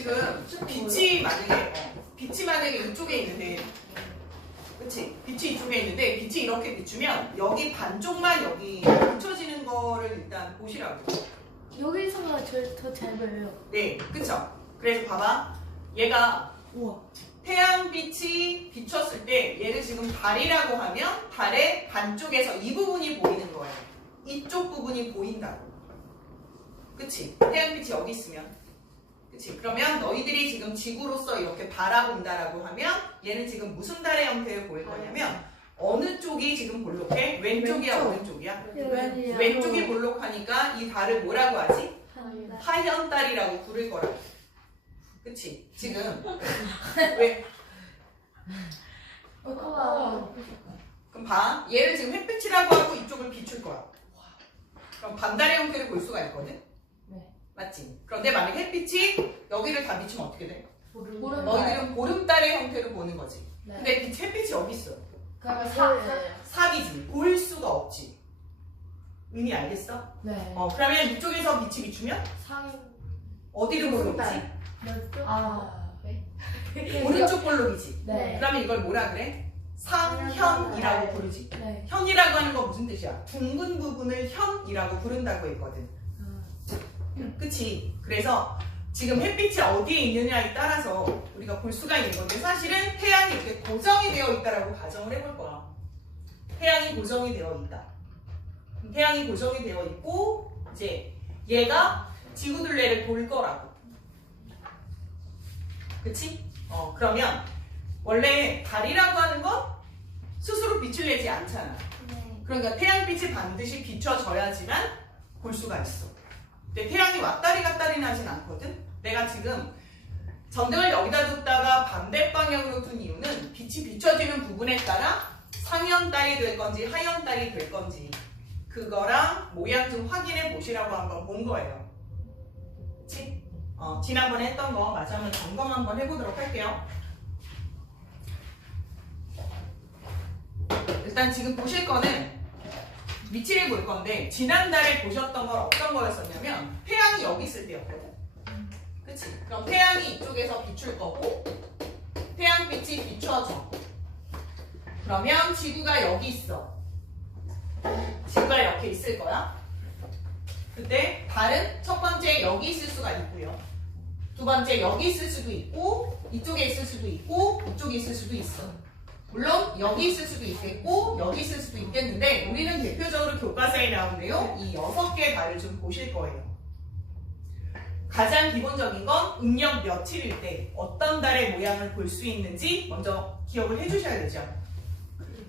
지금 빛이 만약에 이쪽에 있는데, 그치? 빛이 이쪽에 있는데 빛이 이렇게 비추면 여기 반쪽만 여기 비춰지는 거를 일단 보시라고. 여기서가 더 잘 보여요. 네, 그쵸? 그래서 봐봐. 얘가 우와. 태양빛이 비쳤을 때 얘를 지금 달이라고 하면 달의 반쪽에서 이 부분이 보이는 거예요. 이쪽 부분이 보인다고. 그치? 태양빛이 여기 있으면. 그치? 그러면 너희들이 지금 지구로서 이렇게 바라본다라고 하면 얘는 지금 무슨 달의 형태를 보일 거냐면 어느 쪽이 지금 볼록해? 왼쪽이야, 왼쪽. 오른쪽이야? 왼쪽이야. 왼쪽이 볼록하니까 이 달을 뭐라고 하지? 하얀. 하현달이라고 부를 거라고. 그치? 지금 왜? 그럼 봐. 얘를 지금 햇빛이라고 하고 이쪽을 비출 거야. 그럼 반달의 형태를 볼 수가 있거든? 네. 맞지? 그런데 만약에 햇빛이 여기를 다 비추면 어떻게 돼? 보름달. 너희들은 보름달의 형태를 보는 거지. 네. 근데 햇빛이 여기 있어. 그러면 삽이지. 볼 수가 없지. 의미 알겠어? 네. 그러면 이쪽에서 빛이 비추면 상인. 어디를 볼록이지? 네. 오른쪽 볼록이지. 네. 그러면 이걸 뭐라 그래? 상현이라고 네. 부르지. 네. 현이라고 하는 건 무슨 뜻이야? 둥근 부분을 현이라고 부른다고 했거든. 그치? 그래서 지금 햇빛이 어디에 있느냐에 따라서 우리가 볼 수가 있는 건데 사실은 태양이 이렇게 고정이 되어 있다라고 가정을 해볼 거야. 태양이 고정이 되어 있다. 태양이 고정이 되어 있고 이제 얘가 지구둘레를 돌 거라고. 그치? 그러면 원래 달이라고 하는 건 스스로 빛을 내지 않잖아. 그러니까 태양빛이 반드시 비춰져야지만 볼 수가 있어. 근데 태양이 왔다리 갔다리는 하진 않거든? 내가 지금 전등을 여기다 뒀다가 반대 방향으로 둔 이유는 빛이 비춰지는 부분에 따라 상현달이 될 건지 하현달이 될 건지 그거랑 모양 좀 확인해 보시라고 한번 본 거예요. 그치? 지난번에 했던 거 마저 한번 점검 한번 해보도록 할게요. 일단 지금 보실 거는 위치를 볼 건데 지난달에 보셨던 건 어떤 거였었냐면 태양이 여기 있을 때였거든. 그치? 그럼 태양이 이쪽에서 비출 거고 태양빛이 비춰져. 그러면 지구가 여기 있어. 지구가 이렇게 있을 거야. 근데 달은 첫 번째 여기 있을 수가 있고요. 두 번째 여기 있을 수도 있고 이쪽에 있을 수도 있고 이쪽에 있을 수도 있어. 물론 여기 있을 수도 있겠고 여기 있을 수도 있겠는데 우리는 대표적으로 교과서에 나온 내용 이 6개의 달을 좀 보실 거예요. 가장 기본적인 건 음력 며칠일 때 어떤 달의 모양을 볼 수 있는지 먼저 기억을 해주셔야 되죠.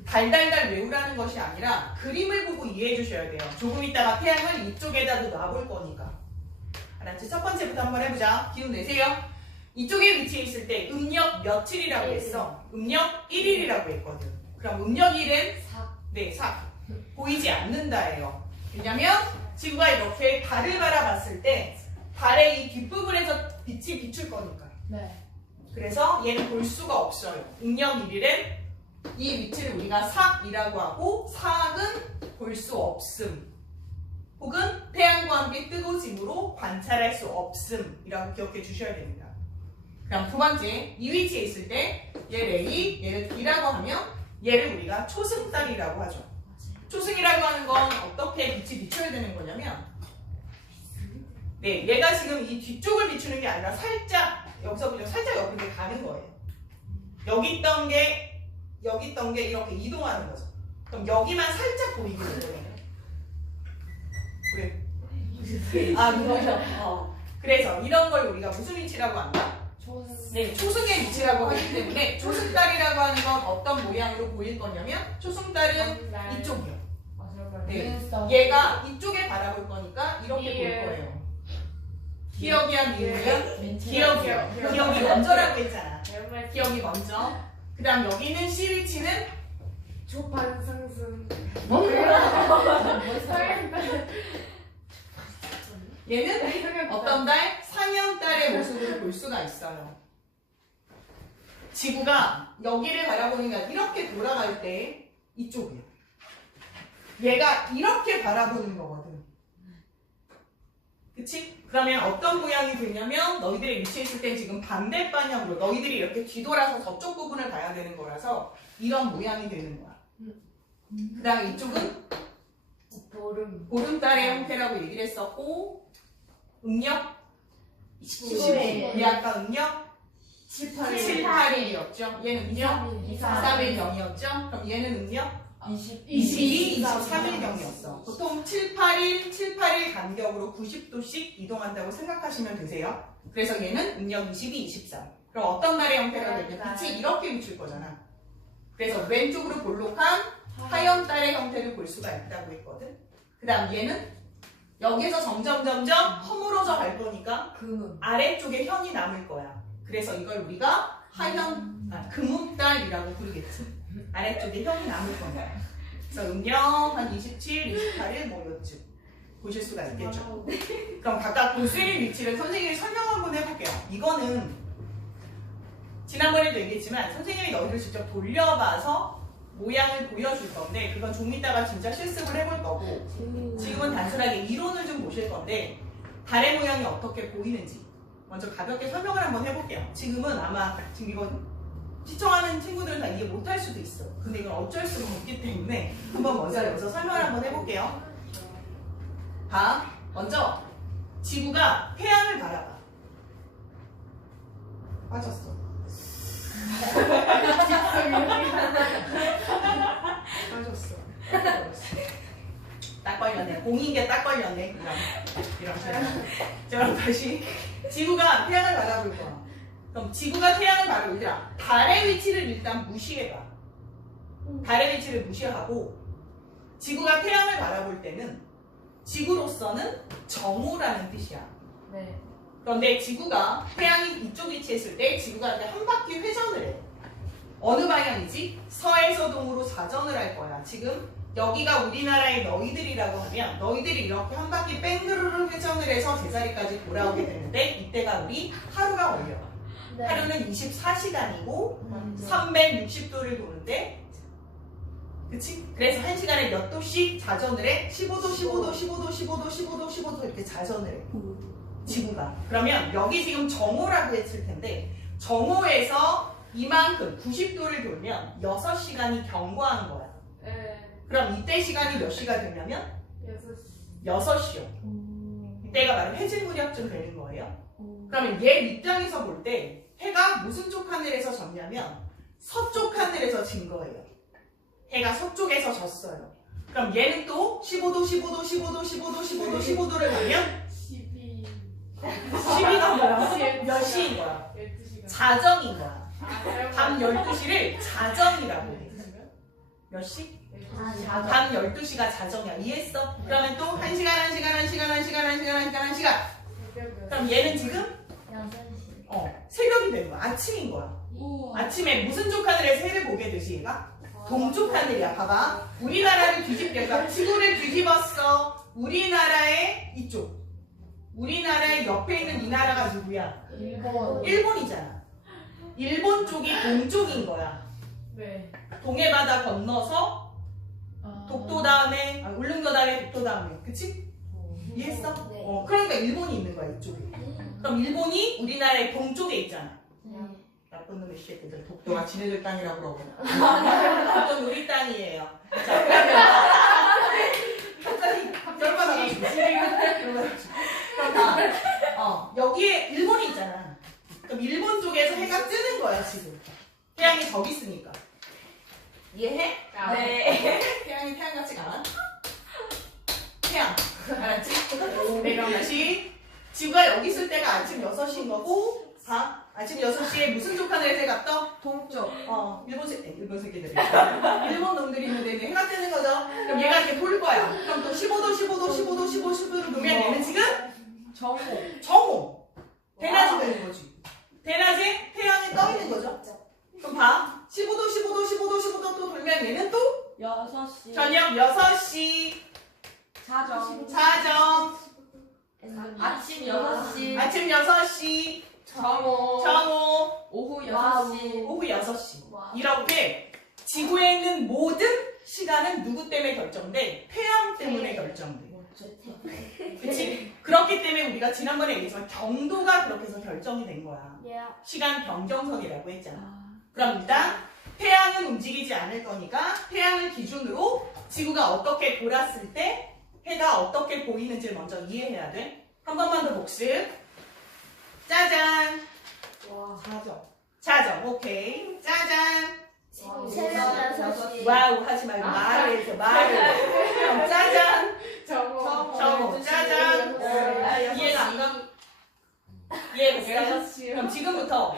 달달달 외우라는 것이 아니라 그림을 보고 이해해 주셔야 돼요. 조금 있다가 태양을 이쪽에다도 놔볼 거니까. 알았지? 첫 번째부터 한번 해보자. 기운 내세요. 이쪽에 위치해 있을 때 음력 며칠이라고 했어. 음력 1일이라고 했거든. 그럼 음력 1은 4. 네, 4. 보이지 않는다예요. 왜냐면 지구가 이렇게 달을 바라봤을 때 달의 이 뒷부분에서 빛이 비출 거니까. 네. 그래서 얘는 볼 수가 없어요. 음력 1일은 이 위치를 우리가 삭이라고 하고 삭은 볼 수 없음. 혹은 태양과 함께 뜨거짐으로 관찰할 수 없음이라고 기억해 주셔야 됩니다. 그럼 두 번째, 이 위치에 있을 때 얘를 A, 얘를 B라고 하면 얘를 우리가 초승달이라고 하죠. 초승이라고 하는 건 어떻게 빛이 비춰야 되는 거냐면 네, 얘가 지금 이 뒤쪽을 비추는 게 아니라 살짝 여기서 그냥 살짝 옆으로 가는 거예요. 여기 있던 게 이렇게 이동하는 거죠. 그럼 여기만 살짝 보이게 되는 거예요. 그래. 그거죠. 그래서 이런 걸 우리가 무슨 위치라고 한다? 네, 초승의 위치라고 하기 때문에 초승달이라고 하는 건 어떤 모양으로 보일 거냐면 초승달은 이쪽이요. 네, 얘가 이쪽에 바라볼 거니까 이렇게 볼 거예요. 기억이야, 미음이야? 기억이요. 기억이 먼저라고 했잖아. 기억이 먼저. 그 다음 여기는 C 위치는 조반상승. 얘는 어떤 달? 상현달의 모습을 볼 수가 있어요. 지구가 여기를 바라보는 게 아니라 이렇게 돌아갈 때 이쪽이에요. 얘가 이렇게 바라보는 거거든. 그치? 그러면 어떤 모양이 되냐면 너희들이 위치에 있을 때 지금 반대 방향으로 너희들이 이렇게 뒤돌아서 저쪽 부분을 봐야 되는 거라서 이런 모양이 되는 거야. 그 다음에 이쪽은 보름. 보름달의 형태라고 얘기를 했었고 음력 15일. 얘 아까 음력 7, 8일이었죠. 얘는 음력 3일경이었죠. 그럼 얘는 음력 22, 23일경이었어. 보통 7, 8일 간격으로 90도씩 이동한다고 생각하시면 되세요. 그래서 얘는 음력 22, 23. 그럼 어떤 날의 형태라고 얘기해? 빛이 이렇게 비출 거잖아. 그래서 왼쪽으로 볼록한 하얀 달의 형태를 볼 수가 있다고 했거든. 그 다음 얘는 여기서 점점 허물어져 갈 거니까 금은. 아래쪽에 현이 남을 거야. 그래서 이걸 우리가 금음달이라고 부르겠지. 아래쪽에 현이 남을 거야. 그래서 음력 한 27, 28일 뭐 요쯤 보실 수가 있겠죠. 그럼 각각 볼 수 있는 위치를 선생님이 설명 한번 해볼게요. 이거는 지난번에도 얘기했지만 선생님이 너희를 직접 돌려봐서 모양을 보여줄 건데 그건 좀 이따가 진짜 실습을 해볼 거고 지금은 단순하게 이론을 좀 보실 건데 달의 모양이 어떻게 보이는지 먼저 가볍게 설명을 한번 해볼게요. 지금은 아마 지금 이거 시청하는 친구들은 다 이해 못할 수도 있어. 근데 이건 어쩔 수가 없기 때문에 한번 먼저 여기서 설명을 한번 해볼게요. 자, 먼저 지구가 태양을 바라봐. 빠졌어. 빠졌어. 딱 걸렸네. 공인 게 딱 걸렸네. 이런 식으로. 자, 그럼 다시 지구가 태양을 바라볼 거야. 그럼 지구가 태양을 바라볼 때 달의 위치를 일단 무시해봐. 달의 위치를 무시하고 지구가 태양을 바라볼 때는 지구로서는 정오라는 뜻이야. 네. 그런데 지구가 태양이 이쪽 위치에 있을 때 지구가 이렇게 한 바퀴 회전을 해. 어느 방향이지? 서에서 동으로 자전을 할 거야. 지금 여기가 우리나라의 너희들이라고 하면 너희들이 이렇게 한 바퀴 뺑그르르 회전을 해서 제자리까지 돌아오게 되는데 이때가 우리 하루가 걸려. 네. 하루는 24시간이고 360도를 도는데 그치? 그래서 1시간에 몇 도씩 자전을 해? 15도, 15도, 15도, 15도, 15도, 15도 이렇게 자전을 해. 지구가. 그러면 여기 지금 정오라고 했을 텐데 정오에서 이만큼 90도를 돌면 6시간이 경과한 거야. 네. 그럼 이때 시간이 몇 시가 되냐면 6시. 6시요. 이때가 바로 해질 무렵쯤 되는 거예요. 그러면 얘 입장에서 볼 때 해가 무슨 쪽 하늘에서 졌냐면 서쪽 하늘에서 진 거예요. 해가 서쪽에서 졌어요. 그럼 얘는 또 15도, 15도, 15도, 15도, 15도, 15도를 가면 12. 12가 뭐야? 몇 시인 거야? 12시간. 자정인 거야. 밤 12시를 자정이라고 해. 몇 시? 밤 12시가 자정이야. 이해했어? 그러면 또 1시간, 1시간, 1시간, 1시간, 1시간, 1시간, 1시간. 그럼 얘는 지금 새벽이 되는 거야. 아침인 거야. 아침에 무슨 쪽 하늘에서 해를 보게 되지 얘가? 동쪽 하늘이야. 봐봐. 우리나라를 그러니까 지구를 뒤집었어. 우리나라의 이쪽. 우리나라의 옆에 있는 이 나라가 누구야? 일본. 일본이잖아. 일본 쪽이 동쪽인 거야. 네. 동해 바다 건너서 독도 다음에 울릉도 다음에 독도 다음에. 그치? 이해했어? 네. 그러니까 일본이 있는 거야 이쪽에. 그럼 일본이 우리나라의 동쪽에 있잖아. 나쁜 놈의 새끼들 독도가 지네들 땅이라고 그러고 독도는 우리 땅이에요. 자, 갑자기 열받아가지고 그럼 여기에 일본이 있잖아. 그럼 일본 쪽에서 해가 뜨는 거야 지금. 태양이 저기 있으니까. 이해해? 네. 태양이 태양같이 가나? 태양 알았지? 네, 그럼 다시 지구가 여기 있을 때가 아침 6시인 거고 아침 6시에 무슨 쪽 하늘에서 해가 떠? 동쪽. 일본 새끼들이. 일본 놈들이 있는데 해가 뜨는 거죠. 그럼 얘가 이렇게 돌 거야. 그럼 또 15도, 15도, 15도, 15도, 15도 돌면 얘는 지금? 정오. 대낮이 되는 거지. 대낮에 태양이 떠 있는 거죠. 그럼 봐. 15도, 15도, 15도, 15도 또 돌면 얘는 또? 6시 저녁 6시. 자정 아침 6시. 아침 6시. 정오. 오후 6시 오후 6시. 와. 이렇게 지구에 있는 모든 시간은 누구 때문에 결정돼? 태양 때문에 결정돼. 그치? 그렇기 때문에 우리가 지난번에 얘기했지만 경도가 그렇게 해서 결정이 된 거야. 예. 시간 변경선이라고 했잖아. 그럼 일단 태양은 움직이지 않을 거니까 태양을 기준으로 지구가 어떻게 돌았을 때 해가 어떻게 보이는지를 먼저 이해해야 돼. 한 번만 더 복습. 짜잔. 와. 자정. 오케이. 짜잔. 새벽 6시. 와우 하지 말고 말을 해서 말을. 그럼 짜잔. 저거 짜잔. 이해가 안 가? 이해했어요? 그럼 지금부터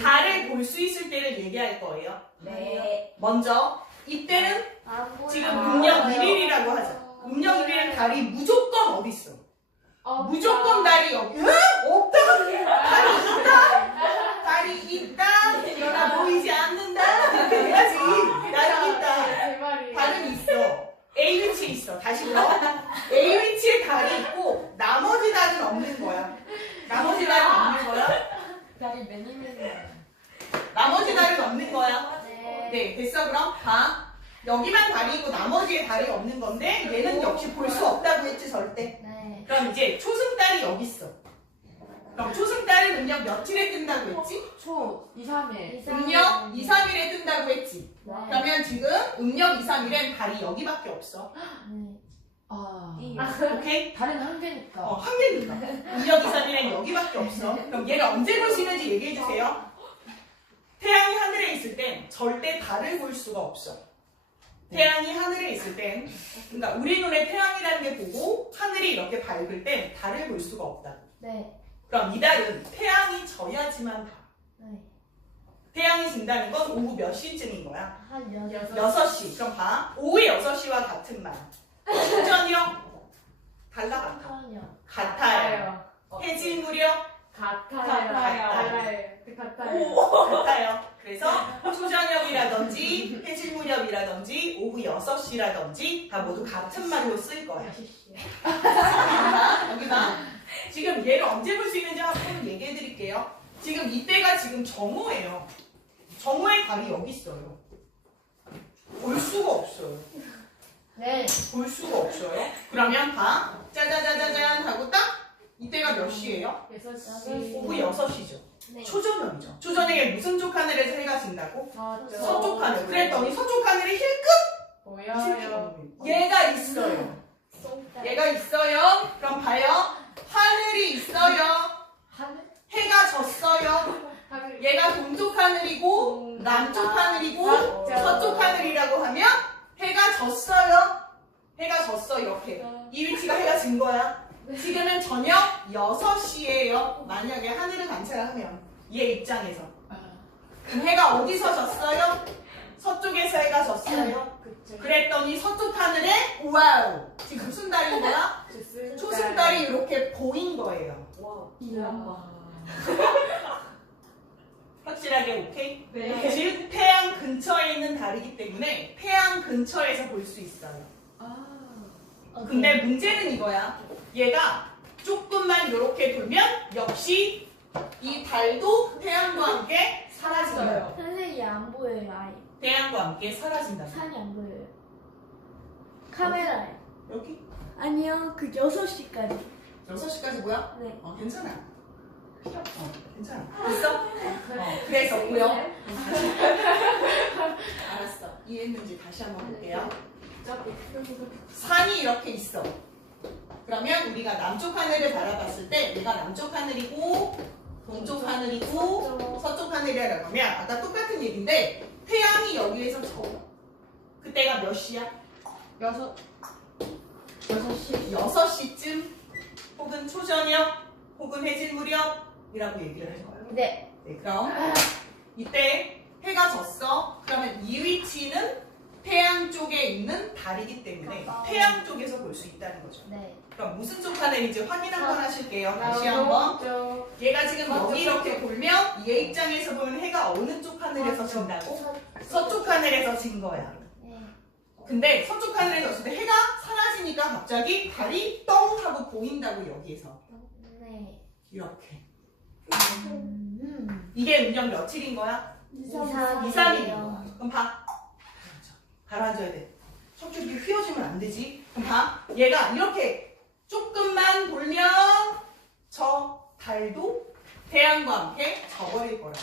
달을 볼 수 있을 때를 얘기할 거예요. 네. 먼저 이때는 안 보여요. 지금 음력 1일이라고 하자. 음력 1일은 달이 무조건 어디 있어? 무조건 달이 여기. 없다. 달이 있다. 달이 있다. 그러나 보이지 않는다. 이렇게 돼야지. 달이 있다. 달은 있어. A 위치에 있어. 다시 불러. A 위치에 달이 있고 나머지 달은 없는 거야. 나머지 달은 없는 거야. 다리 매니매니. 나머지 달은 없는 거야. 네. 네, 됐어. 그럼 봐. 여기만 달이 있고 나머지에 달이 없는 건데 얘는 역시 볼 수 없다고 했지 절대. 네. 그럼 이제 초승달이 여기 있어. 그럼 초승달은 음력 며칠에 뜬다고 했지? 초 2, 3일. 음력 2, 3일에 뜬다고 했지. 네. 그러면 지금 음력 2, 3일엔 달이 여기밖에 없어. 네. 오케이? 다른 한 개니까. 한 개니까. 음력 2, 3일엔 여기밖에 없어. 그럼 얘를 언제 볼 수 있는지 얘기해 주세요. 태양이 하늘에 있을 땐 절대 달을 볼 수가 없어. 태양이 하늘에 있을 땐, 그러니까 우리 눈에 태양이라는 게 보고 하늘이 이렇게 밝을 땐 달을 볼 수가 없다. 네. 그럼 이 달은 태양이 져야지만 봐. 네. 태양이 진다는 건 오후 몇 시쯤인 거야? 한 6시. 6시. 그럼 봐. 오후 6시와 같은 말. 초저녁 달라 같아. 같아요. 해질 무렵 같아요. 같아요. 그래서 초저녁이라든지 해질 무렵이라든지 오후 6시라든지 다 모두 같은 말로 쓸 거야. 여기 봐. 지금 얘를 언제 볼 수 있는지 한번 얘기해 드릴게요. 지금 이때가 지금 정오예요. 정오의 달이 여기 있어요. 볼 수가 없어요. 네. 볼 수가 없어요. 그러면 봐. 짜자자자잔 하고 딱 이때가 몇 시예요? 6시. 오후 6시죠. 네. 초저녁이죠. 초저녁에 무슨 쪽 하늘에서 해가 진다고? 서쪽 하늘. 그랬더니 서쪽 하늘이 힐끔 보여요. 얘가 있어요. 얘가 있어요. 그럼 봐요. 하늘이 있어요. 해가 졌어요. 얘가 동쪽 하늘이고 남쪽 하늘이고 서쪽 하늘이라고 하면 해가 졌어요. 해가 졌어 이렇게. 이 위치가 해가 진 거야. 지금은 저녁 6시예요. 만약에 하늘을 관찰하면 얘 입장에서. 그럼 해가 어디서 졌어요? 서쪽에서 해가 졌어요. 그랬더니 서쪽 하늘에 와우. 지금 무슨 달인 거야? 초승달이 이렇게 보인 거예요. 확실하게 오케이? 네. 즉 태양 근처에 있는 달이기 때문에 태양 근처에서 볼 수 있어요. 근데 문제는 이거야. 얘가 조금만 이렇게 돌면 역시 이 달도 태양과 함께 사라진다. 선생님 안 보여요. 아예. 태양과 함께 사라진다. 산이 안 보여요. 카메라에. 여기 아니요. 그 6시까지. 6시까지 뭐야? 네. 괜찮아. 괜찮아. 됐어? 그랬었고요. 알았어. 이해했는지 다시 한번 볼게요. 산이 이렇게 있어. 그러면 우리가 남쪽 하늘을 바라봤을 때 얘가 남쪽 하늘이고 동쪽 하늘이고 서쪽 하늘이라고 하면 아까 똑같은 얘기인데 태양이 여기에서 져. 그때가 몇 시야? 6시쯤 혹은 초저녁 혹은 해질 무렵이라고 얘기를 할 거예요. 네. 네, 그럼 이때 해가 졌어. 그러면 이 위치는 태양 쪽에 있는 달이기 때문에 태양 쪽에서 볼 수 있다는 거죠. 네. 그럼 무슨 쪽 하늘인지 확인 한번 하실게요. 다시 한번. 얘가 지금 여기 이렇게 돌면 얘 입장에서 보면 해가 어느 쪽 하늘에서 진다고? 서쪽 하늘에서 진 거야. 네. 근데 서쪽 하늘에서 졌을 때 해가 사라지니까 갑자기 달이 똥 하고 보인다고 여기에서. 네. 이렇게. 이게 음력 며칠인 거야? 2, 3일인 3일이요. 거야. 그럼 봐. 가라앉아야 돼. 척추 이렇게 휘어지면 안 되지. 그럼 봐. 얘가 이렇게 조금만 돌면 저 달도 태양과 함께 져버릴 거라.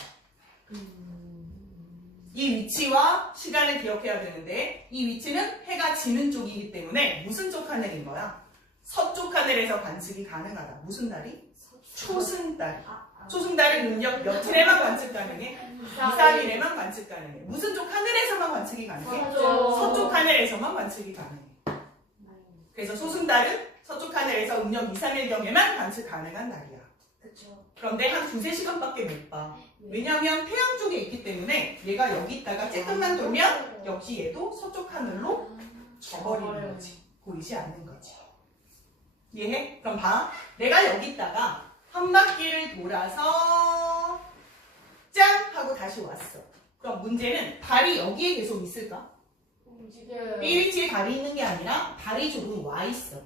이 위치와 시간을 기억해야 되는데 이 위치는 해가 지는 쪽이기 때문에 무슨 쪽 하늘인 거야? 서쪽 하늘에서 관측이 가능하다. 무슨 달이? 초승달. 초승달은 음력 며칠에만 관측 가능해? 2, 3일에만 관측 가능해. 무슨 쪽 하늘에서만 관측이 가능해? 서쪽 하늘에서만 관측이 가능해. 그래서 소승달은 서쪽 하늘에서 음력 2, 3일경에만 관측 가능한 날이야. 그쵸. 그런데 한 2, 3시간밖에 못 봐. 왜냐하면 태양 쪽에 있기 때문에 얘가 여기 있다가 조금만 돌면 역시 얘도 서쪽 하늘로 져버리는 거지. 보이지 않는 거지. 이해해? 그럼 봐. 내가 여기 있다가 한 바퀴를 돌아서 짠! 하고 다시 왔어. 그럼 문제는 달이 여기에 계속 있을까? B 위치에 달이 있는 게 아니라 달이 조금 와 있어.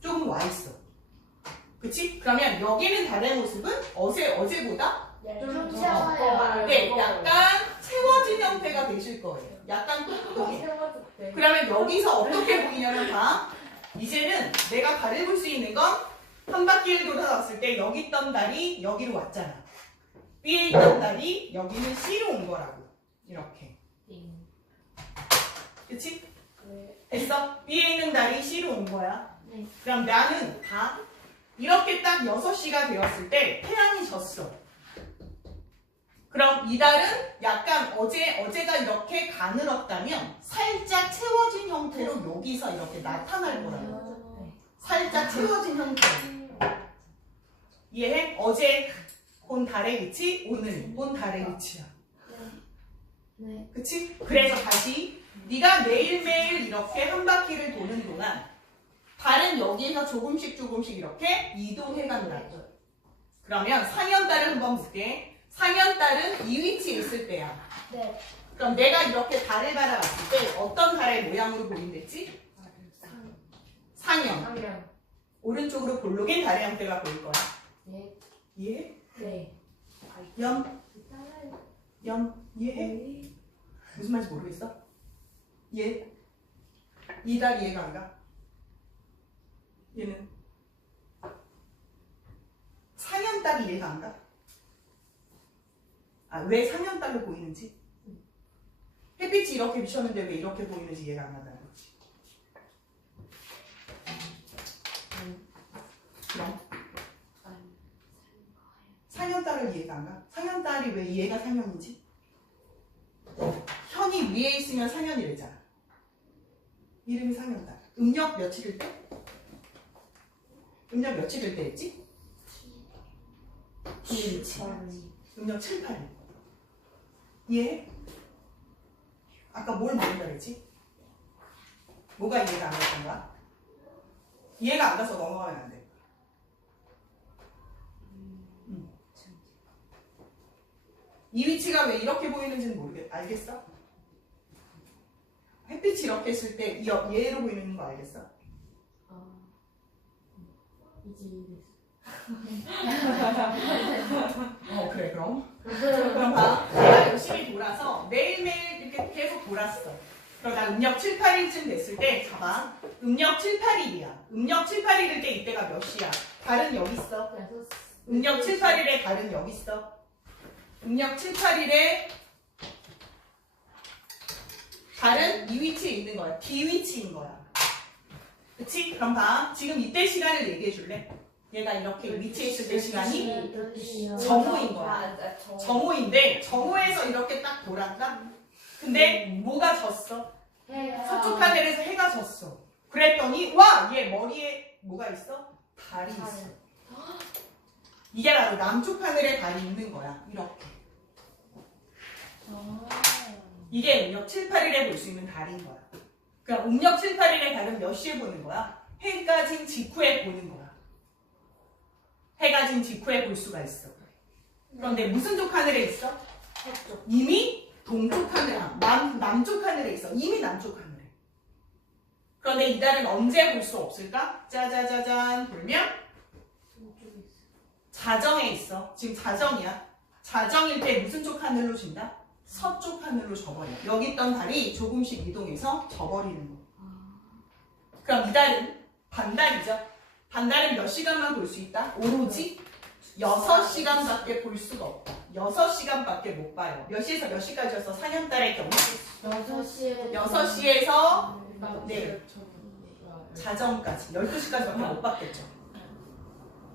조금 와 있어. 그치? 그러면 여기는 달의 모습은 어제보다 좀 더 채워요. 네, 약간 채워진 형태가 되실 거예요. 약간 뚱뚱해. 그러면 여기서 어떻게 보이냐면 봐. 이제는 내가 달을 볼 수 있는 건 한 바퀴를 돌아왔을 때 여기 있던 달이 여기로 왔잖아. B에 있던 달이 여기는 C로 온 거라고. 이렇게. 그치? 됐어? B에 있는 달이 C로 온 거야. 네. 그럼 나는 다 이렇게 딱 6시가 되었을 때 태양이 졌어. 그럼 이 달은 약간 어제가 이렇게 가늘었다면 살짝 채워진 형태로 여기서 이렇게 나타날 거라고. 살짝 채워진 형태로. 이해해? 어제 본 달의 위치, 오늘 본 달의 위치야. 네. 그치? 그래서 다시 네가 매일매일 이렇게 한 바퀴를 도는 동안 달은 여기에서 조금씩 이렇게 이동해 간다. 그러면 상현달을 한번 볼게. 상현달은 이 위치에 있을 때야. 네. 그럼 내가 이렇게 달을 바라봤을 때 어떤 달의 모양으로 보인댔지? 상현. 오른쪽으로 볼록인 달의 형태가 보일 거야. 이해해? 네. 이해해? 무슨 말인지 모르겠어? 얘? 이 달 이해가 안 가? 얘는? 상현달이 이해가 안 가? 아, 왜 상현달로 보이는지? 햇빛이 이렇게 비쳤는데 왜 이렇게 보이는지 이해가 안 간다는 거지. 그럼? 상현달을 이해가 안 가? 상현달이 왜 얘가 상현인지? 현이 위에 있으면 상현이래잖아. 이름이 상현달. 음력 며칠일 때? 음력 며칠일 때 했지? 2일 음력 7, 8일. 이해해? 아까 뭘 모른다 그랬지? 뭐가 이해가 안 갔던 거야? 이해가 안 가서 넘어가면 안 돼. 이 위치가 왜 이렇게 보이는지는 알겠어? 햇빛이 이렇게 했을 때 얘로 보이는 거 알겠어? 그래 그럼 봐. 내가 열심히 돌아서 매일매일 이렇게 계속 돌았어. 그럼 나 음력 7, 8일쯤 됐을 때 봐봐. 음력 7, 8일이야. 음력 7, 8일일 때 이때가 몇 시야? 달은 여기 있어. 음력 7, 8일에 달은 여기 있어. 음력 7, 8일에 달은 이 위치에 있는 거야. D 위치인 거야. 그치? 그럼 봐. 지금 이때 시간을 얘기해 줄래? 얘가 이렇게 위치에 있을 때 시간이 정오인 거야. 정오인데 정오에서 이렇게 딱 돌았다? 근데 뭐가 졌어? 서쪽 하늘에서 해가 졌어. 그랬더니 와! 얘 머리에 뭐가 있어? 달이 있어. 이게 바로 남쪽 하늘에 달이 있는 거야. 이렇게. 이게 음력 7, 8일에 볼 수 있는 달인 거야. 그럼 음력 7, 8일의 달은 몇 시에 보는 거야? 해가 진 직후에 보는 거야. 해가 진 직후에 볼 수가 있어. 그런데 무슨 쪽 하늘에 있어? 이미 동쪽 하늘, 남쪽 하늘에 있어. 이미 남쪽 하늘에. 그런데 이 달은 언제 볼 수 없을까? 짜자자잔 돌면 자정에 있어. 지금 자정이야. 자정일 때 무슨 쪽 하늘로 진다? 서쪽 하늘로 져버려. 여기 있던 달이 조금씩 이동해서 져버리는 거. 그럼 이 달은 반달이죠. 반달은 몇 시간만 볼 수 있다? 오로지 6시간밖에 볼 수가 없다. 6시간밖에 못 봐요. 몇 시에서 몇 시까지였어? 4년달의 경우 6시에 6시에서 네. 네. 자정까지 12시까지밖에 못 봤겠죠.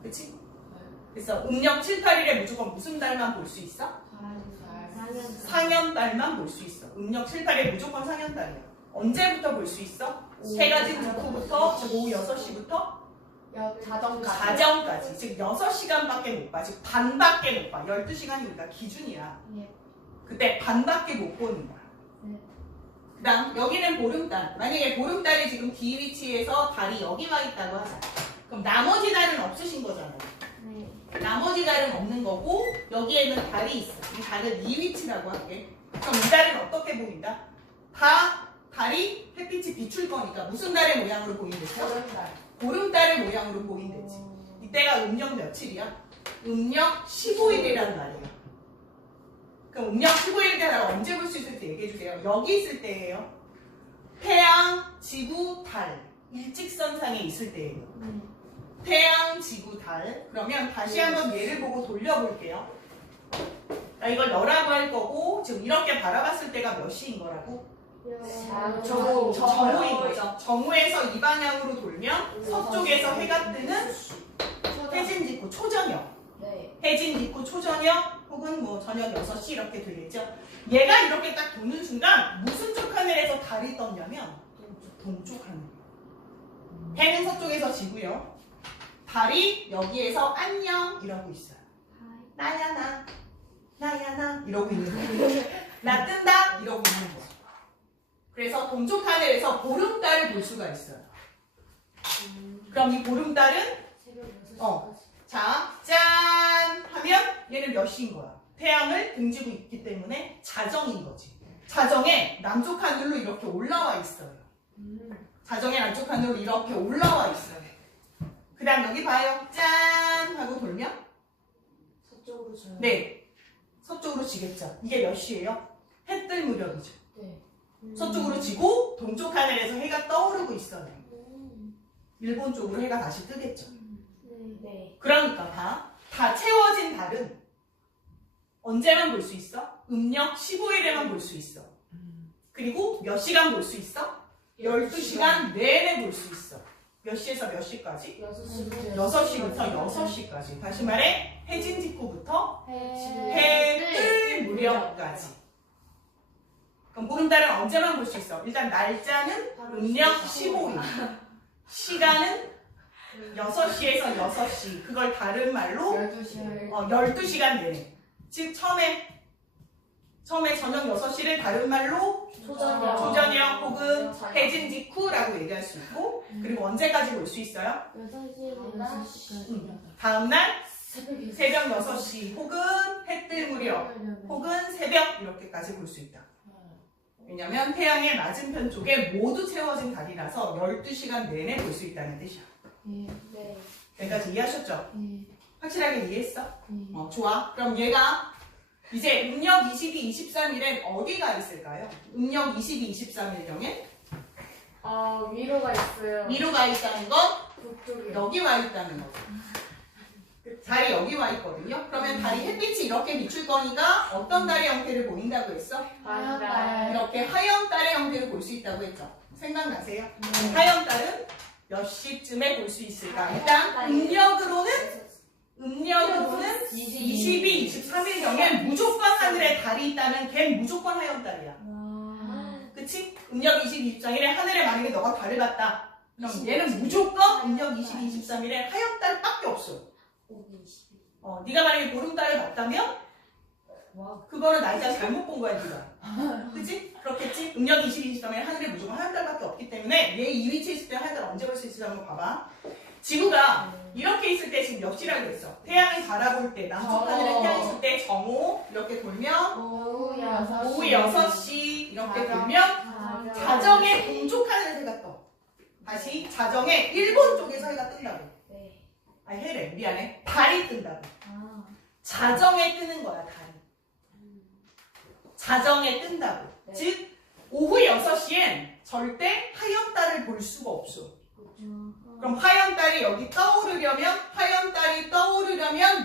그치? 그래서 음력 7, 8일에 무조건 무슨 달만 볼 수 있어? 상현달만 볼 수 있어. 음력 7, 8일에 무조건 상현달이야. 언제부터 볼 수 있어? 해가 진 직후부터 즉 오후 6시부터 자정까지. 즉 6시간밖에 못 봐. 즉 반밖에 못 봐. 12시간이 우리가 기준이야. 그때 반밖에 못 보는 거야. 그 다음 여기는 보름달. 만약에 보름달이 지금 D 위치에서 달이 여기 와 있다고 하자. 그럼 나머지 달은 없으신 거잖아요. 나머지 달은 없는 거고 여기에는 달이 있어. 이 달은 이 위치라고 할게. 그럼 이 달은 어떻게 보인다? 다 달이 햇빛이 비출 거니까 무슨 달의 모양으로 보인댔죠? 보름달의 모양으로 보인댔지. 이때가 음력 며칠이야? 음력 15일이란 말이에요. 그럼 음력 15일 때 나를 언제 볼 수 있을지 얘기해 주세요. 여기 있을 때예요. 태양, 지구, 달 일직선상에 있을 때예요. 태양, 지구, 달. 그러면 다시 한번 얘를 보고 돌려볼게요. 이걸 너라고 할 거고 지금 이렇게 바라봤을 때가 몇 시인 거라고? 정오인 거죠. 정오에서 이 방향으로 돌면 서쪽에서 해가 뜨는 해진 직후 초저녁. 해진 직후 초저녁 혹은 뭐 저녁 6시 이렇게 되겠죠. 얘가 이렇게 딱 도는 순간 무슨 쪽 하늘에서 달이 떴냐면 동쪽 하늘. 해는 서쪽에서 지고요. 달이 여기에서 안녕 이러고 있어요. 나야 나 나야 나 이러고 있는 거예요. 나 뜬다 이러고 있는 거예요. 그래서 동쪽 하늘에서 보름달을 볼 수가 있어요. 그럼 이 보름달은 자, 짠 하면 얘는 몇 시인 거야? 태양을 등지고 있기 때문에 자정인 거지. 자정에 남쪽 하늘로 이렇게 올라와 있어요. 자정에 남쪽 하늘로 이렇게 올라와 있어요. 그 다음 여기 봐요. 짠 하고 돌면 서쪽으로 져요. 네, 서쪽으로 지겠죠. 이게 몇 시예요? 해 뜰 무렵이죠. 서쪽으로 지고 동쪽 하늘에서 해가 떠오르고 있어요. 일본 쪽으로 해가 다시 뜨겠죠. 그러니까 다 채워진 달은 언제만 볼 수 있어? 음력 15일에만 볼 수 있어. 그리고 몇 시간 볼 수 있어? 12시간 내내 볼 수 있어. 몇 시에서 몇 시까지? 6시부터 6시까지. 다시 말해 해진 직후부터 해 뜰 무렵까지. 그럼 보름달은 언제만 볼 수 있어? 일단 날짜는 음력 15일. 시간은 6시에서 6시. 그걸 다른 말로 12시간 내내. 즉 처음에 저녁 6시를 다른 말로 조저녁 혹은 해진 직후라고 얘기할 수 있고 그리고 언제까지 볼 수 있어요? 6시에 다음날 새벽 6시 혹은 해 뜰 무렵 혹은 새벽 이렇게까지 볼 수 있다. 왜냐면 태양의 맞은편 쪽에 모두 채워진 달이라서 12시간 내내 볼 수 있다는 뜻이야. 여기까지 이해하셨죠? 확실하게 이해했어? 좋아. 그럼 얘가 이제 음력 22, 23일엔 어디가 있을까요? 음력 22, 23일경에 위로가 있어요. 위로 가 있다는 건 북쪽에. 여기 와 있다는 거죠. 달이 여기 와 있거든요. 그러면 달이 햇빛이 이렇게 비출 거니까 어떤 달의 형태를 보인다고 했어? 반달. 이렇게 하얀 달의 형태를 볼 수 있다고 했죠. 생각나세요? 하얀 달은 몇 시쯤에 볼 수 있을까? 일단 음력으로는 22, 23일경에 무조건 하늘에 달이 있다면 걔는 무조건 하얀 달이야. 그치? 음력 22, 23일에 하늘에 만약에 너가 달을 봤다. 그럼 얘는 무조건 음력 22, 23일에 하얀 달밖에 없어. 네가 만약에 보름달을 봤다면 그거는 날짜 잘못 본 거야, 네가. 그치? 그렇겠지? 음력 22, 23일에 하늘에 무조건 하얀 달밖에 없기 때문에 얘 이 위치에 있을 때 하얀 달 언제 볼 수 있을지 한번 봐봐. 지구가 이렇게 있을 때 지금 몇 시라고 했어? 태양이 바라볼 때, 남쪽 하늘에 태양이 있을 때 정오 이렇게 돌면 오후 6시 이렇게 돌면 자정에 동쪽 하늘에 해가 떠. 다시 자정에 일본 쪽에서 해가 뜬다고. 아니 해래 미안해. 달이 뜬다고. 자정에 뜨는 거야 달이. 자정에 뜬다고. 즉 오후 6시엔 절대 하얀 달을 볼 수가 없어. 그럼 하얀 달이 여기 떠오르려면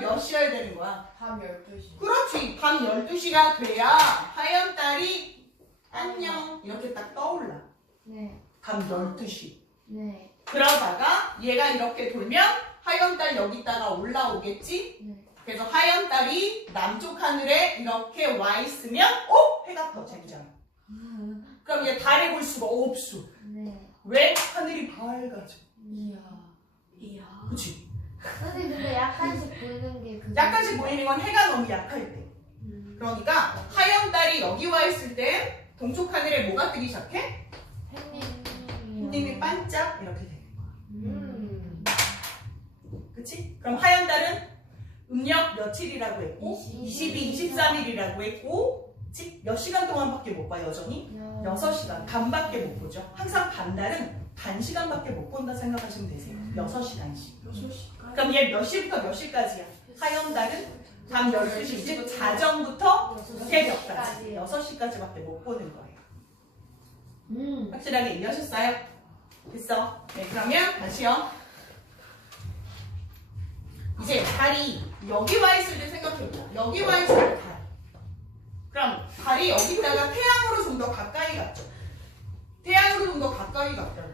몇 시여야 되는 거야? 밤 12시. 그렇지. 밤 12시가 돼야 하얀 달이 안녕 이렇게 딱 떠올라. 네. 밤 12시. 네. 그러다가 얘가 이렇게 돌면 하얀 달 여기다가 올라오겠지? 네. 그래서 하얀 달이 남쪽 하늘에 이렇게 와 있으면 해가 떠지잖아. 그럼 얘 달을 볼 수가 없어. 네. 왜? 하늘이 밝아져. 이야. 그치? 선생님 근데 약간씩 보이는 게 그. 약간씩 보이는 건 해가 너무 약할 때. 그러니까 하얀 달이 여기 와 있을 때 동쪽 하늘에 뭐가 뜨기 시작해? 햇님이 반짝 이렇게 되는 거야. 그치? 그럼 하얀 달은 음력 며칠이라고 했고 22, 23일이라고 했고 그치? 몇 시간 동안밖에 못 봐 여전히? 6시간 반밖에 못 보죠. 항상 반달은 반 시간밖에 못 본다 생각하시면 되세요. 6시간씩. 6시까지? 그럼 얘 몇 시부터 몇 시까지야? 하얀 달은 밤 12시, 즉 자정부터 새벽까지 6시까지밖에 못 보는 거예요. 확실하게 이해하셨어요? 됐어? 네, 그러면 다시요. 이제 달이 여기 와 있을 때 생각해보자. 여기 와 있을 때 달. 그럼 달이 여기다가 태양으로 좀 더 가까이 갔죠. 태양으로 좀 더 가까이 갔다고.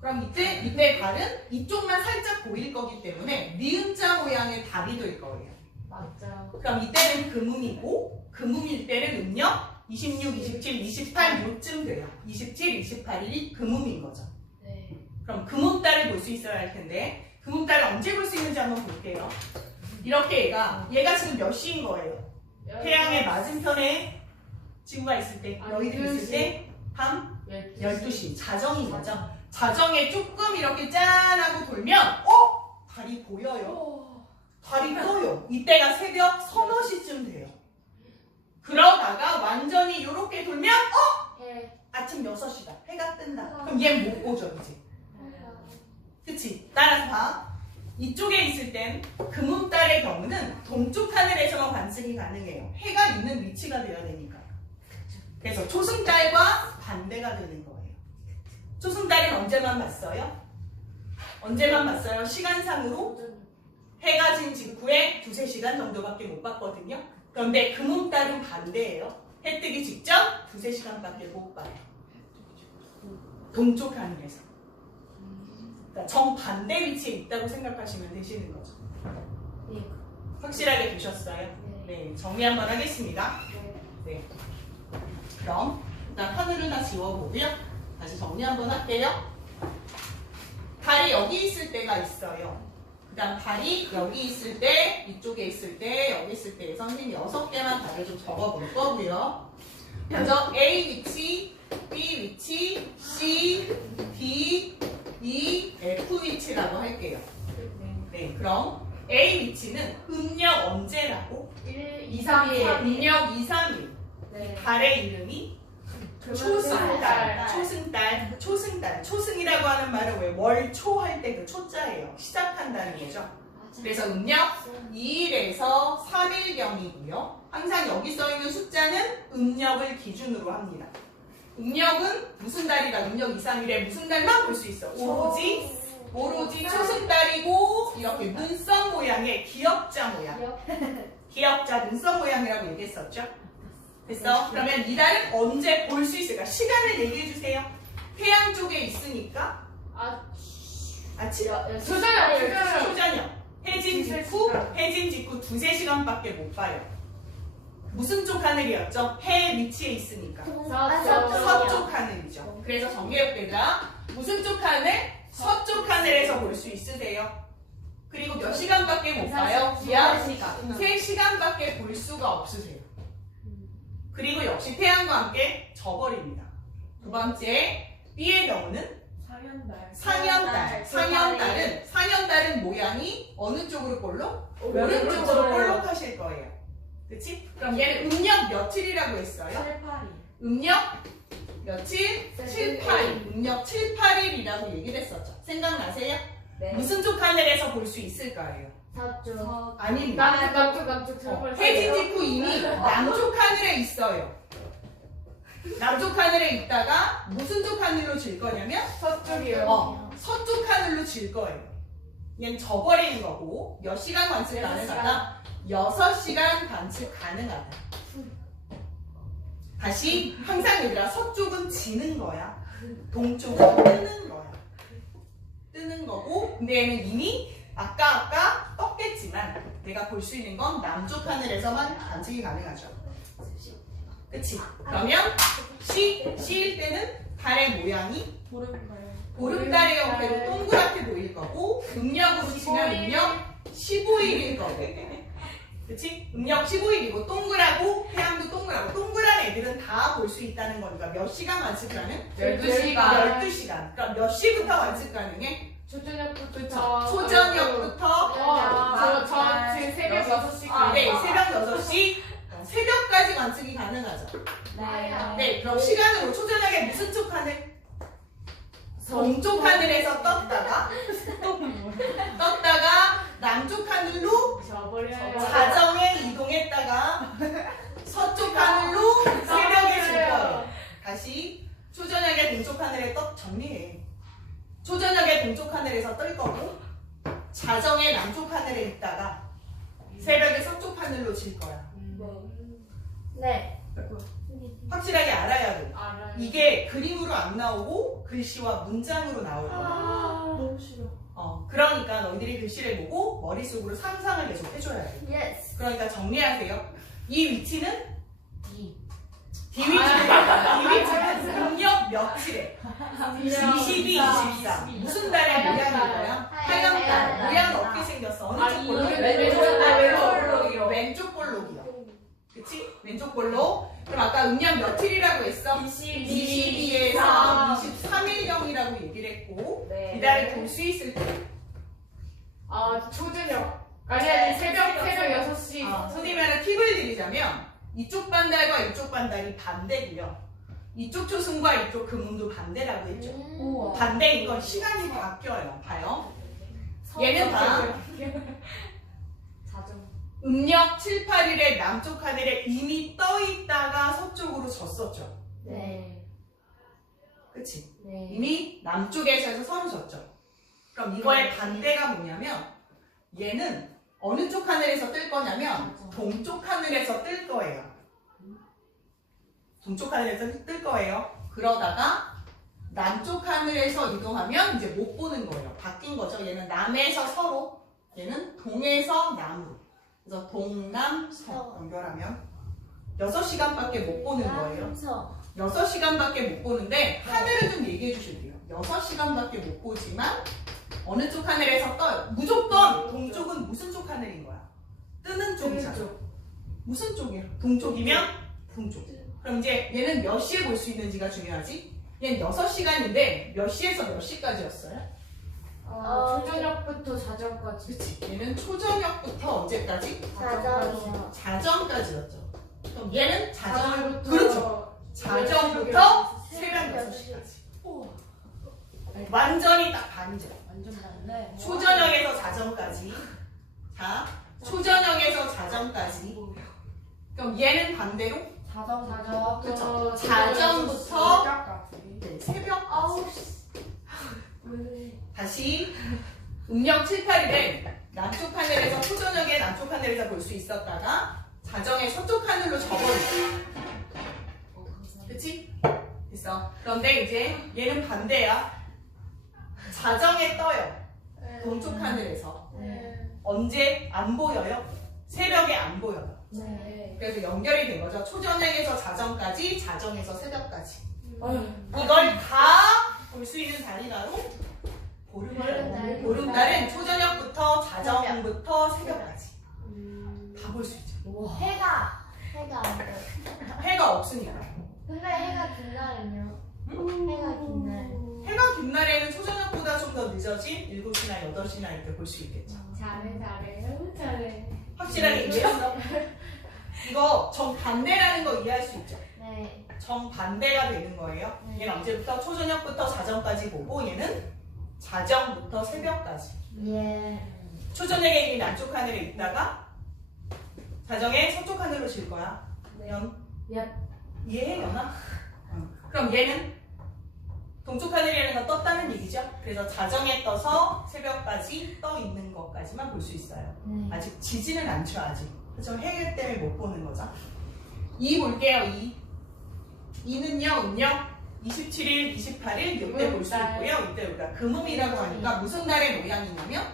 그럼 이때 달은 이쪽만 살짝 보일 거기 때문에 니은자 모양의 달이 될 거예요. 맞죠. 그럼 이때는 금음이고 금음일 때는 음력 26, 27, 28 요쯤 돼요. 27, 28일이 금음인 거죠. 네. 그럼 금음달을 볼 수 있어야 할 텐데 금음달을 언제 볼 수 있는지 한번 볼게요. 이렇게 얘가 지금 몇 시인 거예요? 태양의 맞은편에 지구가 있을 때, 너희들이 있을 때 밤 12시 자정인 거죠. 자정에 조금 이렇게 짠하고 돌면 달이 보여요. 달이 떠요. 이때가 새벽 서너 시쯤 돼요. 그러다가 완전히 이렇게 돌면 아침 6시다. 해가 뜬다. 그럼 얘 못 보죠 이제. 그치? 따라서 봐. 이쪽에 있을 땐 금음달의 경우는 동쪽 하늘에서만 관측이 가능해요. 해가 있는 위치가 되어야 되니까. 그래서 초승달과 반대가 되는 거예요. 초승달은 언제만 봤어요? 언제만 봤어요? 시간상으로 해가 진 직후에 2-3시간 정도밖에 못 봤거든요. 그런데 금음달은 반대예요. 해 뜨기 직전 2-3시간밖에 못 봐요. 동쪽 하늘에서. 그러니까 정반대 위치에 있다고 생각하시면 되시는 거죠. 확실하게 되셨어요? 네, 정리 한번 하겠습니다. 네. 그럼 일단 하늘을 다 지워보고요. 다시 정리 한번 할게요. 달이 여기 있을 때가 있어요. 그 다음 달이 여기 있을 때, 이쪽에 있을 때, 여기 있을 때 선생님 6개만 달을 좀 적어볼 거고요. 먼저 A 위치, B 위치, C, D, E, F 위치라고 할게요. 네, 그럼 A 위치는 음력 언제라고? 1, 2, 3일. 음력 2, 3일. 네. 달의 이름이 초승달. 초승이라고 하는 말은 왜 월초 할 때 그 초자예요. 시작한다는 거죠. 그래서 음력 2일에서 3일경이고요. 항상 여기 써있는 숫자는 음력을 기준으로 합니다. 음력은 무슨 달이다? 음력 2, 3일에 무슨 달만 볼 수 있어. 오로지 초승달이고 이렇게 눈썹 모양의 기역자 모양. 기역자 눈썹 모양이라고 얘기했었죠. 됐어? 그러면 이 달은 언제 볼 수 있을까? 시간을 얘기해 주세요. 태양 쪽에 있으니까 아침? 초저녁. 해진 직후 2-3시간밖에 못 봐요. 무슨 쪽 하늘이었죠? 해 위치에 있으니까. 서쪽 하늘이죠. 그래서 정계역대가 무슨 쪽 하늘? 서쪽 하늘에서 볼 수 있으세요. 그리고 몇 시간밖에 못 봐요? 약 3시간밖에 볼 수가 없으세요. 그리고 역시 태양과 함께 져버립니다. 두 번째, B의 경우는 상현달은 모양이 어느 쪽으로 볼록? 오른쪽으로 볼록하실 거예요. 그치? 그럼 얘는 음력 며칠이라고 했어요? 7, 8일. 음력 며칠? 7, 8일. 음력 7, 8일이라고 얘기를 했었죠. 생각나세요? 네. 무슨 쪽 하늘에서 볼 수 있을까요? 서쪽. 아닙니다. 남쪽 해진 직후 이미 남쪽 하늘에 있어요. 남쪽 하늘에 있다가 무슨 쪽 하늘로 질 거냐면 서쪽이요. 서쪽 하늘로 질 거예요. 얘는 져버리는 거고 몇 시간 관측 여섯 가능하다? 6시간 관측 가능하다. 다시 항상 얘들아 서쪽은 지는 거야. 동쪽은 뜨는 거야. 뜨는 거고 근데 얘는 이미 아까 떴겠지만 내가 볼 수 있는 건 남쪽 하늘에서만 관측이 가능하죠. 그치? 그러면 C일 때는 달의 모양이 보름달의 형태로 동그랗게 보일 거고 음력으로 치면 음력 15일일 거고 그치? 음력 15일이고 동그랗고 태양도 동그랗고 동그란 애들은 다 볼 수 있다는 거니까 몇 시간 관측 가능? 12시간. 12시간. 그럼 몇 시부터 관측 가능해? 초저녁부터. 초저녁부터 저 지금 새벽 6시. 네, 새벽 6시 새벽까지 관측이 가능하죠. 네, 그럼 시간으로 초저녁에 무슨 쪽 하늘? 동쪽 하늘에서 떴다가 남쪽 하늘로 져버려요. 자정에 이동했다가 서쪽 하늘로 새벽에 질 거예요. 다시 초저녁에 동쪽 하늘에 정리해. 초저녁에 동쪽 하늘에서 뜰 거고 자정에 남쪽 하늘에 있다가 새벽에 서쪽 하늘로 질 거야. 네. 확실하게 알아야 돼. 알아요. 이게 그림으로 안 나오고 글씨와 문장으로 나오거든. 너무 싫어. 그러니까 너희들이 글씨를 보고 머릿속으로 상상을 계속 해줘야 돼. 예스. 그러니까 정리하세요. 이 위치는 D. D 위치는 음력 며칠에 22, 24 무슨 달의 모양일 거야? 하얀달. 모양은 어떻게 생겼어? 어느 쪽 볼록? 왼쪽 볼록이요. 그치? 왼쪽 볼록. 그럼 아까 음력 며칠이라고 했어? 22에서 23일경이라고 얘기를 했고 이 달을 볼 수 있을 때 초저녁. 아니 새벽 6시. 선생님이 하나 팁을 드리자면 이쪽 반달과 이쪽 반달이 반대고요. 이쪽 초승과 이쪽 금운도 반대라고 했죠. 반대인 건 시간이 바뀌어요. 봐요. 얘는 다 자정. 음력 7, 8일에 남쪽 하늘에 이미 떠 있다가 서쪽으로 졌었죠. 네. 그치? 네. 이미 남쪽에서 해서 서로 졌죠. 그럼 이거의 반대가 뭐냐면 얘는 어느 쪽 하늘에서 뜰 거냐면 동쪽 하늘에서 뜰 거예요. 동쪽 하늘에서 뜰 거예요. 그러다가 남쪽 하늘에서 이동하면 이제 못 보는 거예요. 바뀐 거죠. 얘는 남에서 서로, 얘는 동에서 남으로. 그래서 동남서 연결하면 6시간밖에 못 보는 거예요. 6시간밖에 못 보는데 하늘은 좀 얘기해 주실게요. 6시간밖에 못 보지만 어느 쪽 하늘에서 떠요. 무조건 동쪽은 무슨 쪽 하늘인 거야? 뜨는 쪽이잖아. 무슨 쪽이야? 동쪽이면 동쪽. 그럼 이제 얘는 몇 시에 볼 수 있는지가 중요하지? 얘는 6시간인데 몇 시에서 몇 시까지였어요? 초저녁부터 자정까지. 그치? 얘는 초저녁부터 언제까지? 자정이요. 자정까지였죠. 그럼 얘는 자정부터. 그렇죠. 자정부터 새벽 6시까지. 완전히 딱 반이죠. 완전 맞네. 초저녁에서 자정까지. 자, 초저녁에서 자정까지. 그럼 얘는 반대로 자정. 그쵸. 자정부터 새벽까지. 네, 새벽 9시. 다시 음력 7, 8일에 남쪽 하늘에서 초저녁에 남쪽 하늘에서 볼 수 있었다가 자정에 서쪽 하늘로 접어들죠. 그치? 됐어. 그런데 이제 얘는 반대야. 자정에 떠요. 동쪽 하늘에서. 언제 안 보여요? 새벽에 안 보여요. 네. 그래서 연결이 된 거죠. 초저녁에서 자정까지, 자정에서 새벽까지. 아유. 이걸 다 볼 수 있는 달이 바로 보름달. 보름달은 초저녁부터 자정부터 새벽까지 다 볼 수 있죠. 해가 안 돼요. 해가 없으니까. 근데 해가 긴 날은요? 해가 긴 날. 해가 긴 날에는 초저녁보다 좀 더 늦어진 7시나 8시나 이렇게 볼 수 있겠죠. 잘해. 확실하게 이해했어? 이거 정반대라는 거 이해할 수 있죠? 네. 정반대가 되는 거예요. 얘는 언제부터? 초저녁부터 자정까지 보고 얘는 자정부터 새벽까지. 예. 초저녁에 이미 남쪽 하늘에 있다가 자정에 서쪽 하늘로 질 거야. 네. 연? 예. 이해해, 연아? 그럼 얘는 동쪽 하늘이라는 건 떴다는 얘기죠. 그래서 자정에 떠서 새벽까지 떠 있는 것까지만 볼 수 있어요. 네. 아직 지지는 않죠, 아직. 그죠? 해일 때문에 못 보는 거죠. 2 볼게요, 2. 2는요, 음력 27일, 28일 이때 볼 수 있고요. 이때 우리가 금음이라고 하니까 무슨 달의 모양이냐면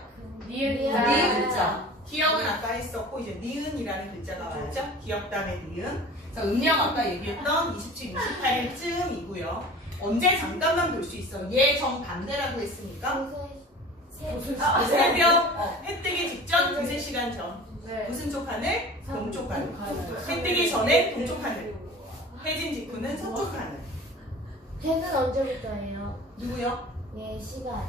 니은 니은 글자. 기억은 아까 했었고 이제 니은이라는 글자가 와야죠. 기억 다음에 니은. 자, 음력 아까 얘기했던 27, 28일쯤이고요. 언제 잠깐만 볼 수 있어? 얘 정반대라고 했으니까 새벽 해 뜨기 직전 두세 시간 전. 네. 무슨 쪽 하늘? 동쪽 하늘. 해 뜨기 전에 동쪽 하늘. 해진 직후는 서쪽 하늘. 걔는 언제부터예요? 누구요? 예, 시간.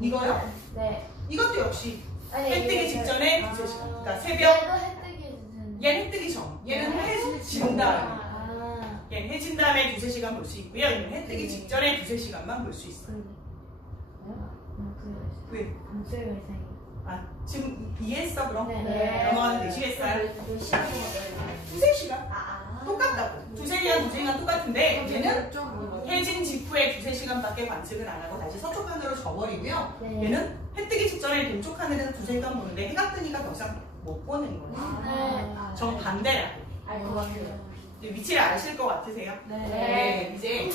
이거요? 네. 이것도 역시 아니, 해 뜨기 이게- 직전에 두세 시간. 그러니까 새벽. 얘도 해 뜨기 전. 얘는 해 뜨기 전. 얘는 해진 다음에. 아. 얘는 해진 다음에 두세 시간 볼 수 있고요. 얘는 해 뜨기 직전에 두세 시간만 볼 수 있어요. 왜? 목소리 이상해. 아, 지금 이해했어 그럼? 네. 넘어가도 되시겠어요? 몇 시간 먹어요? 두세 시간. 아. 똑같다고. 두세 시간, 두세 시간 똑같은데 얘는 좀 해진 직후에 두세 시간밖에 관측을 안 하고 다시 서쪽 하늘로 져버리고요. 네. 얘는 해 뜨기 직전에 동쪽 하늘에서 두세 시간 보는데 해가 뜨니까 더 이상 못 보는 거예요. 네. 정 반대라고. 알것 같아요. 이제 위치를 아실 것 같으세요? 네. 이제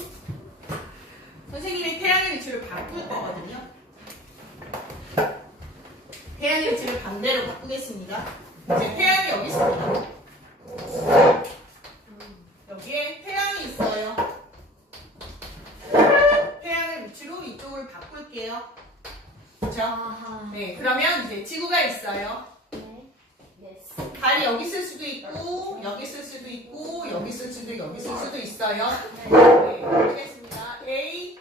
선생님이 태양의 위치를 바꿀 거거든요. 태양의 위치를 반대로 바꾸겠습니다. 이제 태양이 여기 있습니다. 여기에 태양이 있어요. 태양의 위치로 이쪽을 바꿀게요. 그렇죠? 아하. 네, 그러면 이제 지구가 있어요. 네. 예스. 달이 여기 있을 수도 있고, 여기 있을 수도 있고, 여기 있을 수도, 여기 있을 수도 있어요. 네, 보겠습니다. A,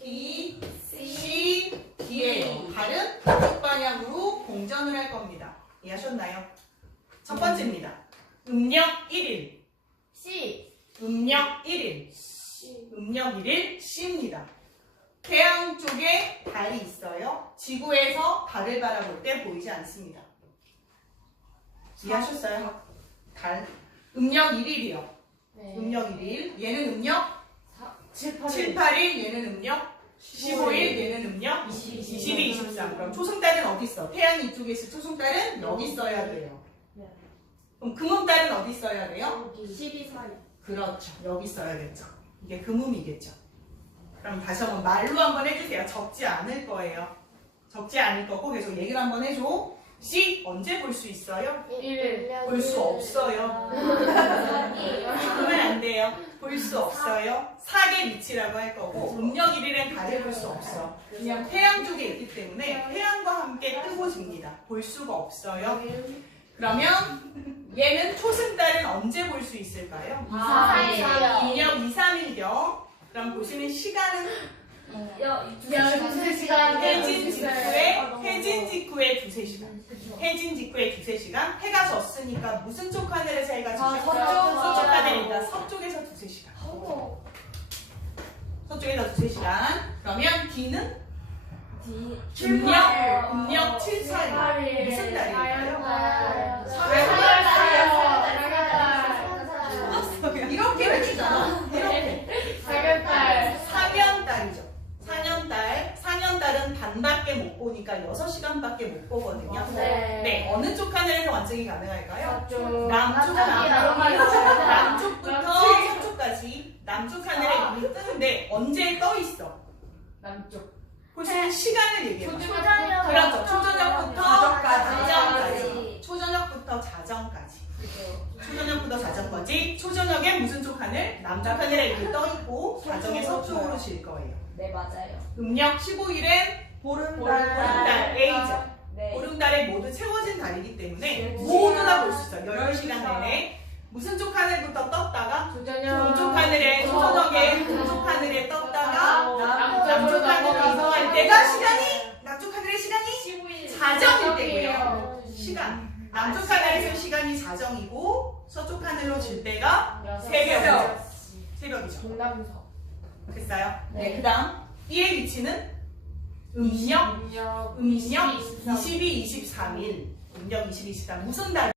B, C, D예요. 달은 북쪽 방향으로 공전을 할 겁니다. 이해하셨나요? 첫 번째입니다. 음력 1일. C. 음력 1일. 음력 1일 C입니다. 태양 쪽에 달이 있어요. 지구에서 달을 바라볼 때 보이지 않습니다. 이해하셨어요? 달. 음력 1일이요. 네. 음력 1일. 얘는 음력 7, 7, 8일. 얘는 음력 15일. 얘는 음력 22, 23. 그럼 초승달은 어디 있어? 태양이 이쪽에 있어. 초승달은 여기 있어야 돼요. 그럼 금음달은 어디 있어야 돼요? 12, 4. 그렇죠. 여기 있어야겠죠. 이게 금음이겠죠. 그럼 다시 한번 말로 한번 해주세요. 적지 않을 거예요. 적지 않을 거고 계속 얘기를 한번 해줘. C 언제 볼 수 있어요? 볼 수 없어요. 그러면 안 돼요. 볼 수 없어요. 사계 위치라고 할 거고 음력 1일엔 달을 볼 수 없어. 그냥 태양 쪽에 있기 때문에 태양과 함께 뜨고 집니다. 볼 수가 없어요. 그러면 얘는 초승달은 언제 볼 수 있을까요? 2년 2, 3일경. 그럼 보시는 시간은 두세 시간 해진 직후에 두세 시간. 해진 직후에 두세 시간. 해가 졌으니까 무슨 쪽 하늘에서 해가 지죠? 서쪽 하늘이니까 서쪽에서 두세 시간. 서쪽에서 두세 시간. 그러면 D는 음력 7, 4일. 무슨 달일까요? 이렇게 해주잖아. 이렇게. 사년달이죠. 사년달은 반밖에 못 보니까 6시간밖에 못 보거든요. 네, 어느 쪽 하늘에서 관측이 가능할까요? 남쪽부터 서쪽까지 남쪽 하늘에 이미 뜨는데 언제 떠 있어? 남쪽. 보시는 시간을 얘기해요. 초저녁. 그렇죠. 초저녁부터 자정까지. 초저녁부터 자정까지. 초저녁부터 자정까지. 초저녁에 무슨 쪽 하늘? 남쪽 하늘에 이미 떠 있고 자정에 서쪽으로 질 거예요. 네, 맞아요. 음력 15일엔 보름달 A죠. 네. 보름달에 모두 채워진 달이기 때문에 모두 다 볼 수 있어요. 12시간 내내. 무슨 쪽 하늘부터 떴다가 동쪽 하늘에 초저녁에 동쪽 하늘에 떴다가 남쪽 하늘로 이동할 때가 시간이 남쪽 하늘의 시간이 자정일 때고요. 시간. 남쪽 하늘에서 시간이 자정이고 서쪽 하늘로 질 때가 새벽이죠. 동남서. 됐어요? 네. 네. 그다음 B의 위치는 음력 22, 23일. 음력 22, 23. 무슨 달?